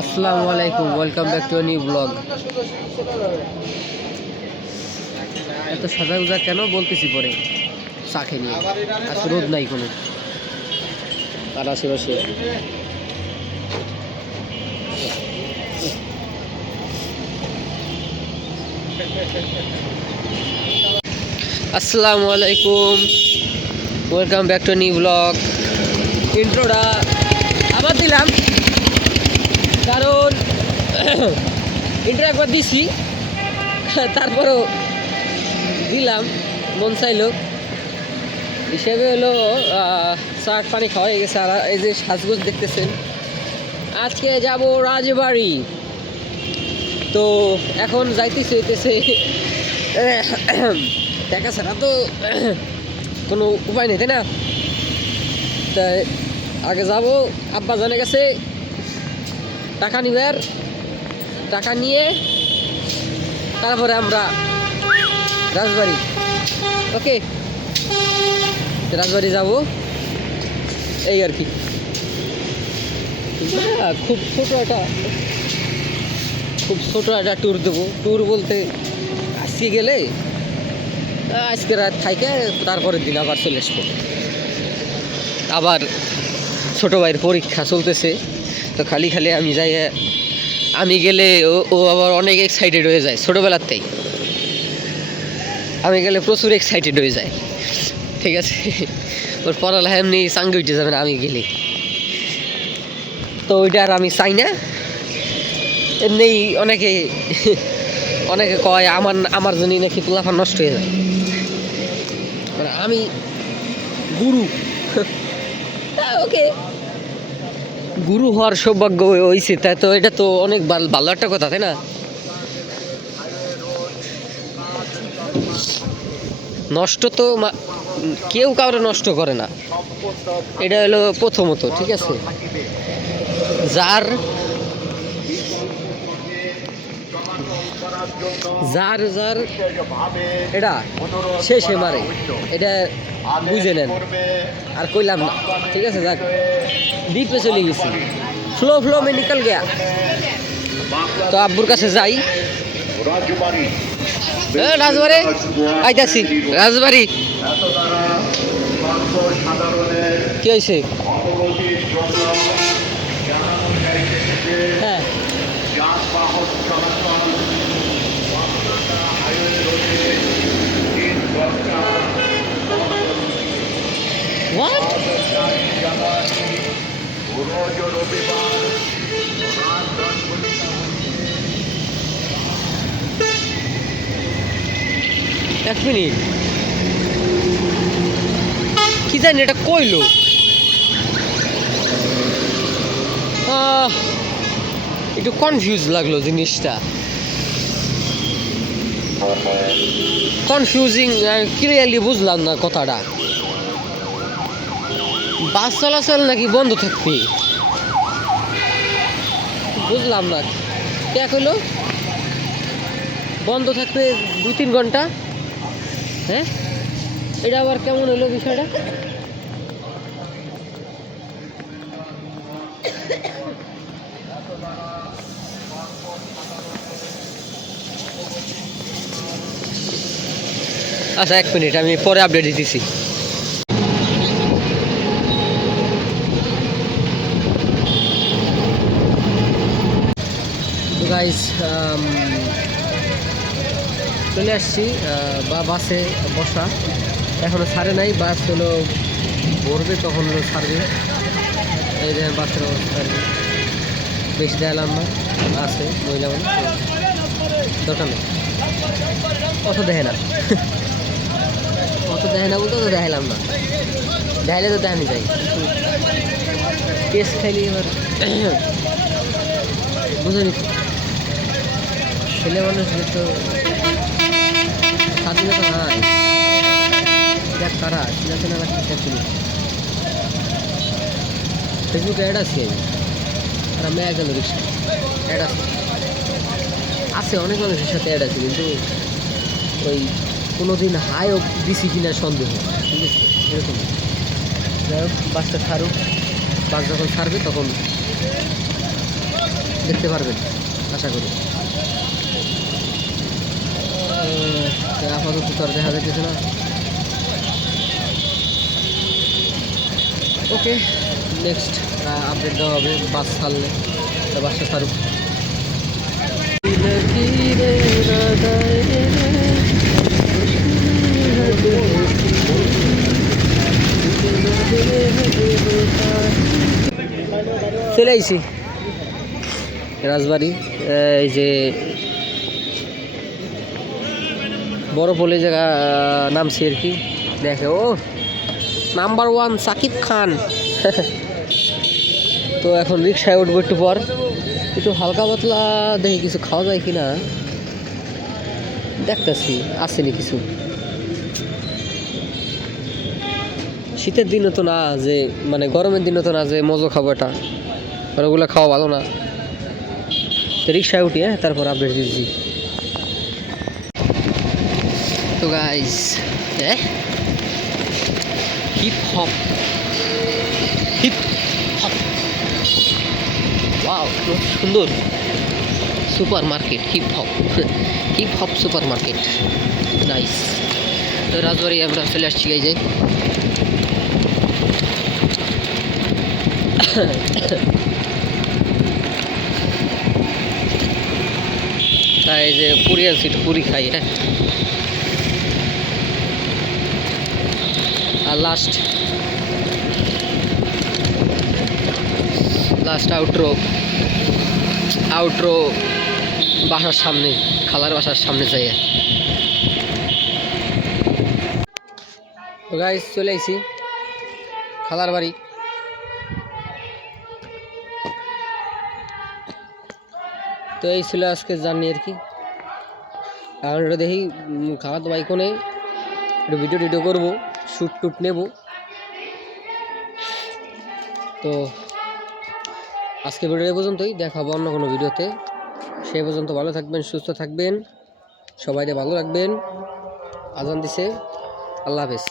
আসসালামু আলাইকুম, welcome back to new blog. এত সাজা গুজা কেন বলতেছি পরে চা খেয়ে নিয়ে। আজ রোদ নাই কোনো, আর আশেপাশে আসসালামু আলাইকুম, welcome back to new blog. ইন্ট্রোটা আবার দিলাম কারণ ইন্ট্রো একবার দিছি, তারপরও দিলাম, মন চাইলো হিসেবে হলো চা পানি খাওয়া হয়ে গেছে। আর এই যে সাজগোজ দেখতেছেন, আজকে যাব রাজবাড়ি। তো এখন যাইতেছে হইতেছে টাকা ছাড়া তো কোনো উপায় নেই, তাই না? তাই আগে যাব, আব্বা জানে গেছে টাকা নিবার, টাকা নিয়ে তারপরে আমরা রাজবাড়ি। ওকে, রাজবাড়ি যাব এই আর কি। খুব ছোট একটা ট্যুর দেবো। ট্যুর বলতে আজকে গেলে আজকে রাত থাইকে তারপরের দিন আবার চলে আসবো। আবার ছোটো ভাইয়ের পরীক্ষা চলতেছে, তো খালি আমি যাই, আমি গেলে ও আবার অনেক এক্সাইটেড হয়ে যায়। ছোটোবেলাতেই আমি গেলে প্রচুর এক্সাইটেড হয়ে যায়, ঠিক আছে? ওর পড়ালেখা এমনি চাঙ্গে উঠে যাবে না আমি গেলে, তো ওইটা আর আমি চাই না। এমনি অনেকে কয় আমার জন্য নাকি পোলাফা নষ্ট হয়ে যায়, মানে আমি গুরু। ওকে, গুরু হওয়ার সৌভাগ্য হয়েছে, তাই তো এটা তো অনেক ভালো একটা কথা, তাই না? নষ্ট তো কেউ কাউরে নষ্ট করে না, এটা হলো প্রথমত, ঠিক আছে? যার যার যার এটা সে মারে, এটা বুঝে নেন, আর কইলাম না, ঠিক আছে? যাক, দ্বীপে চলে গেছি, ফ্লো মে নিকল গিয়া। তো আব্বুর কাছে যাই, রাজবাড়ি আইতাছি। রাজবাড়ি কি হয়েছে? হ্যাঁ, What? এক মিনিট, কি জানি এটা কইলো। একটু কনফিউজ লাগলো জিনিসটা, কনফিউজিং, ক্লিয়ারলি বুঝলাম না কথাটা। বাস চলাচল নাকি বন্ধ থাকবে, বুঝলাম না। কে কইলো বন্ধ থাকবে 2-3 ঘন্টা? হ্যাঁ, এটা আবার কেমন হলো বিষয়টা? আচ্ছা, 1 মিনিট, আমি পরে আপডেট দিতেছি। গাইস, চলে আসছি বাসে বসা, এখনো ছাড়ে নাই। বাস হলো ভরবে, তখন হলো ছাড়বে। এই যে বাসের অবস্থা বেশি দেখালাম না, আছে মহিলা মানে দরকার নেই, অত দেখে না বলতে তো দেখালাম না, দেখাইলে তো দেখানি যায়, কিন্তু টেস্ট খাইলে এবার বুঝলি, ছেলে মানুষ তো স্বাধীনতা নাই। দেখ কারা চেনা লাগছে, ফেসবুকে অ্যাড আছে, আর আমি একজন রিক্সা অ্যাড আছে, অনেক মানুষের সাথে অ্যাড আছে, কিন্তু ওই কোনোদিন হাইও দিছি কিনা সন্দেহ, ঠিক আছে? এরকম যাই হোক বাসটা ছাড়ুক, বাস যখন ছাড়বে তখন দেখতে পারবেন আশা করি। আপাতত তো আর দেখা যাচ্ছে না। ওকে, নেক্সট আপডেট দেওয়া হবে বাস ছাড়লে, বাসটা ছাড়ুক। চলে আইছি রাজবাড়ি। এই যে বড় পোলে জায়গা নামছি আর কি। দেখে ও নাম্বার 1 সাকিব খান। তো এখন রিক্সায় উঠবো একটু পর, একটু হালকা পাতলা দেখি কিছু খাওয়া যায় কিনা, দেখতেছি আসেনি কিছু। শীতের দিনও তো না যে, মানে গরমের দিনও তো না যে মজো খাবো, এটা ওগুলো খাওয়া ভালো না। তো রিক্সায় উঠি, তারপর আপডেট দিচ্ছি। তো গাইস হিপ হপ ওয়াও, সুন্দর super market, hip hop super market, nice. তো রাজবাড়ি আমরা চলে আসছি। এই যে তাই যে পুরি আনছি, একটু পুরি খাই। আর লাস্ট আউটরো বাসার সামনে, খালার বাসার সামনে যাই। তো গাইস চলে আইছি খালার বাড়ি। তো এই ছিল আজকে জার্নি আর কি। এখন এটা দেখি খালা তো বাইকও নেই, একটু ভিডিও করবো, শ্যুট টুট নেব। তো আজকে ভিডিও এই পর্যন্তই, দেখাবো অন্য কোনো ভিডিওতে। সেই পর্যন্ত ভালো থাকবেন, সুস্থ থাকবেন, সবাইকে ভালো রাখবেন। আজান দিছে, আল্লাহ হাফেজ।